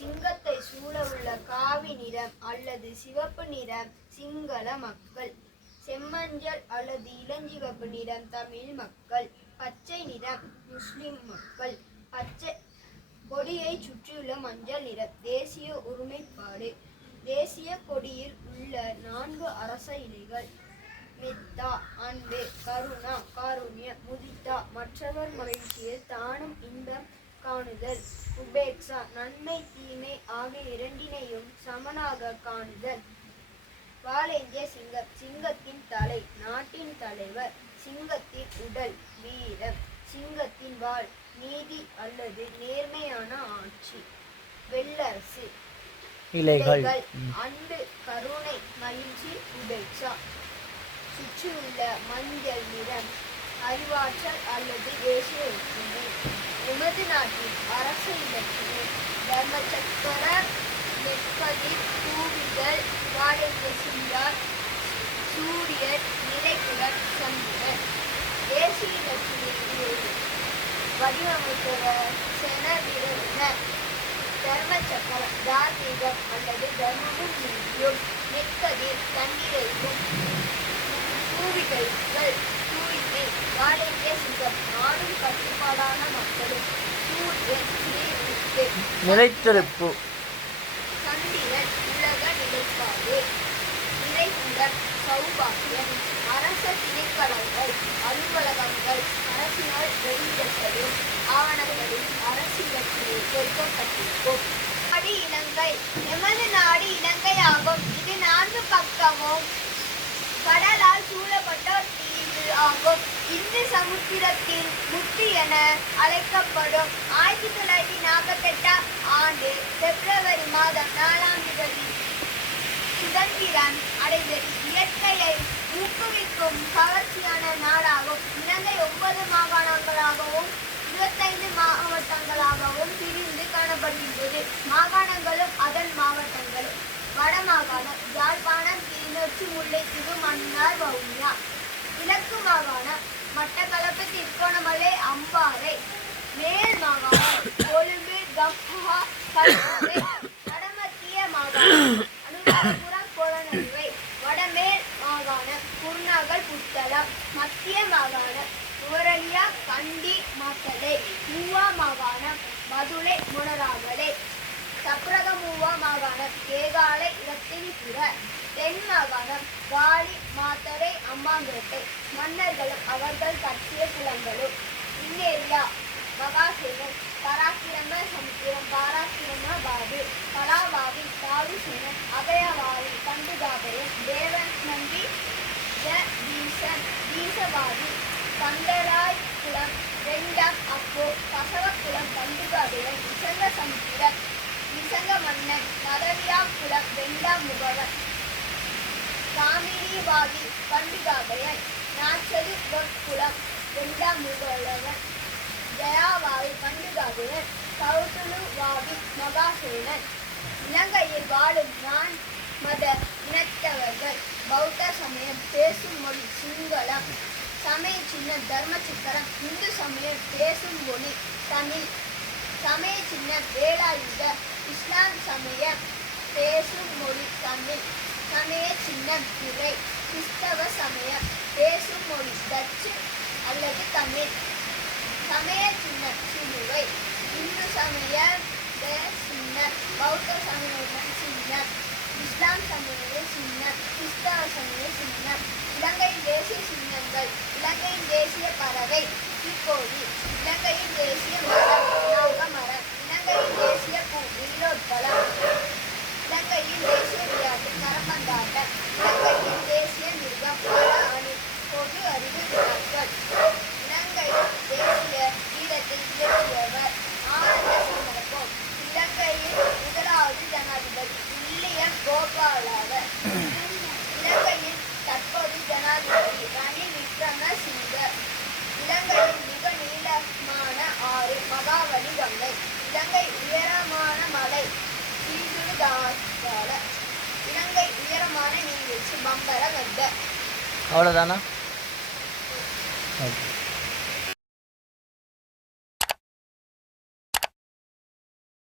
சிங்கத்தை சூழவுள்ள காவி நிறம் அல்லது சிவப்பு நிறம் சிங்கள மக்கள். செம்மஞ்சள் அல்லது இளஞ்சிவப்பு நிறம் தமிழ் மக்கள். பச்சை நிறம் முஸ்லிம் மக்கள். பச்சை கொடியை சுற்றியுள்ள மஞ்சள் நிறம் தேசிய ஒருமைப்பாடு. தேசிய கொடியில் உள்ள 4 அரச இலைகள். மெத்தா அன்பு, கருணா காருண்யம், முதிதா மற்றவர் மகிழ்ச்சியில் தானும் இன்பம் காணுதல். உபேக்ஷா நன்மை தீமை ஆகிய இரண்டினையும் சமனாக காணுதல். வாளேந்திய சிங்கம் சிங்கத்தின் தலை நாட்டின் தலைவர். சிங்கத்தின் உடல் வீரம். சிங்கத்தின் வாள் நீதி அல்லது நேர்மையான ஆட்சி. வெள்ளரசு இலைகள் அன்பு, கருணை, மகிழ்ச்சி, உபேக்ஷா. சுற்றியுள்ள மஞ்சள் நிறம் அறிவாற்றல் அல்லது தேசிய ஒற்றுமை. எமது நாட்டின் அரசு இலக்கியம் தர்மச்சக்கர, நெற்கதிர், பூவிகள், வாழேந்திய சிங்கம், சூரியன், நிலைக்குடன், சந்திரன். தேசிய இலக்கிய வடிவமைத்தவர் செனவிரவினர். தர்மச்சக்கரம் தார்மீகம் அல்லது தர்மமும் நீதியும். நெற்கதிர் தண்ணீரையும். பூவிகள் தூய்மை. வாழேந்திய சிங்கம் நாடும் கட்டுப்பாடான மக்களும். சூரியன் நிலைத்திருப்பு. சந்திரன் உலக நிலைப்பாடு. நிறைகுண்டம் சௌபாக்கியம். அரச திணைக்களங்கள் அலுவலகங்கள் அரசினால் வெளியிடப்படும் ஆவணங்களில் அரசு இலக்கியம் சேர்க்கப்பட்டிருக்கும். நாடு இலங்கை எமது நாடு இலங்கை ஆகும். இது 4 பக்கமும் கடலால் சூழப்பட்ட ஒரு தீவு ஆகும். இந்து சமுத்திரத்தின் முத்து என அழைக்கப்படும். 1948 ஆண்டு பிப்ரவரி மாதம் 4ஆம் தேதி சுதந்திரம் அடைந்தது. இயற்கையை ஊக்குவிக்கும் கவர்ச்சியான நாடாகும். இலங்கை 9 மாகாணங்களாகவும் 25 மாவட்டங்களாகவும் பிரிந்து காணப்படுகின்றது. மாகாணங்களும் அதன் மாவட்டங்களும். வடமாகாணம் யாழ்ப்பாணம், கிளிநொச்சி, முல்லைத்தீவு, மன்னார், வவுனியா. கிழக்கு மாகாணம் மட்டக்களப்பு, திருகோணமலை, அம்பாறை. மேல் மாகாணம் கொழும்பு, கம்பஹா, கல்முனை. வடமத்திய மாகாணம் அனுராதபுரம், பொலனறுவை. வடமேல் மாகாணம் குருநாகல், புத்தளம். மத்திய மாகாணம் நுவரெலியா, கண்டி, மாத்தளை. மூவா மாகாணம் மதுளை, மொனராகலை. சப்ரகமுவா மாகாணம் கேகாலை, இரத்தினிபுர. தென் மாகாணம் காலி, மாத்தறை, அம்மாந்தோட்டை. மன்னர்களும் அவர்கள் கட்டிய குளங்களும். இன்னேரியா மகாசேனன், பராக்கிரம சமுத்திரம், பாராக்கிரம பாபு, கலாவாவி, தாவிசேனன், அபயவாவி, கண்டுகாபயன், தேவநந்தி, தீசன், தீசவாதி, கந்தராய் குளம், ரெண்டம் அப்போ, பசவக்குளம், கண்டுகாபயன், விசங்க சமுத்திரம், விசங்க மன்னன், நதவியா குளம், ரெண்டாம் முகவன், காமினிவாதி, கண்டுகாபயன், நாச்சது குளம், ரெண்டாம் முகவன், ஜயாவாவி, கண்டுகாபயன், கௌதுலுவாவி, மகாசேனன். இலங்கையில் வாழும் மத இனத்தவர்கள். பௌத்த சமயம் பேசும் மொழி சிங்களம். சமய சின்னம் தர்மச்சக்கரம். இந்து சமயம் பேசும் மொழி தமிழ். சமய சின்னம் வேலாயுதம். இஸ்லாம் சமயம் பேசும் மொழி தமிழ். சமய சின்னம் திரை. கிறிஸ்தவ சமயம் பேசும் மொழி டச்சு அல்லது தமிழ். சமய சின்னம் சிலுவை. இந்து சமய சின்னம். பௌத்த சமய சின்னம். இஸ்லாம் சமய சின்னம். கிறிஸ்தவ சமய சின்னம். இலங்கையின் தேசிய சின்னங்கள். இலங்கையின் தேசிய பறவை தீக்கோழி. இலங்கையின் தேசிய மரம் நாகமரம். இலங்கையின் தேசிய பூ நீலோத்பலம். இலங்கையின் தேசிய விளையாட்டு மரப்பந்தாட்டம். இலங்கையின் தேசிய மிருகம் அணி. பொது அறிவு வினாக்கள். இலங்கையின் தேசிய கீதத்தை இயற்றியவர் ஆனந்த சமரகம். இலங்கையின் முதலாவது ஜனாதிபதி வில்லியம் கோபாலாவர். இலங்கையின் தற்போது ஜனாதிபதி ரணில் விக்ரமசிங்க. இலங்கையின் மிக நீளமான ஆறு மகாவலி கங்கை. இலங்கை உயரமான மலை சீதுதால. இலங்கை உயரமான நீர்வீழ்ச்சி பம்பரகண்ட. அவ்வளோதானா?